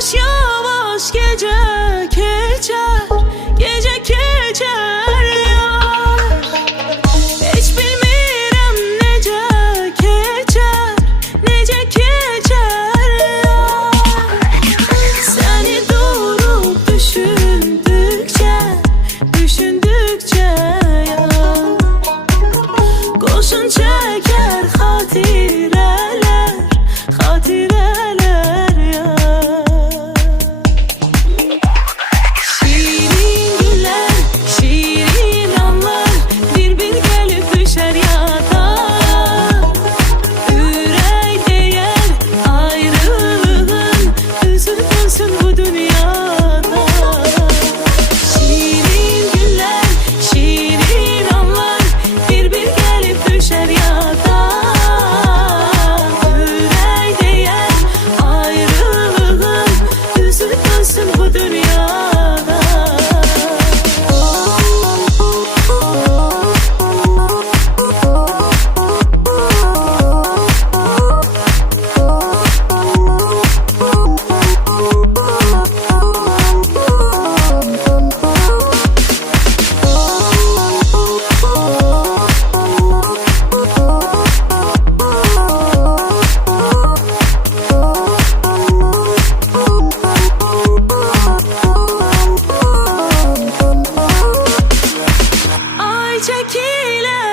Yavaş yavaş gece geçer Gece geçer yar. Hiç bilmirəm necə keçər Necə keçər yar. Səni durub düşündükcə Düşündükcə yar. Qoşun çəkər xatirələr Xatirələr tequila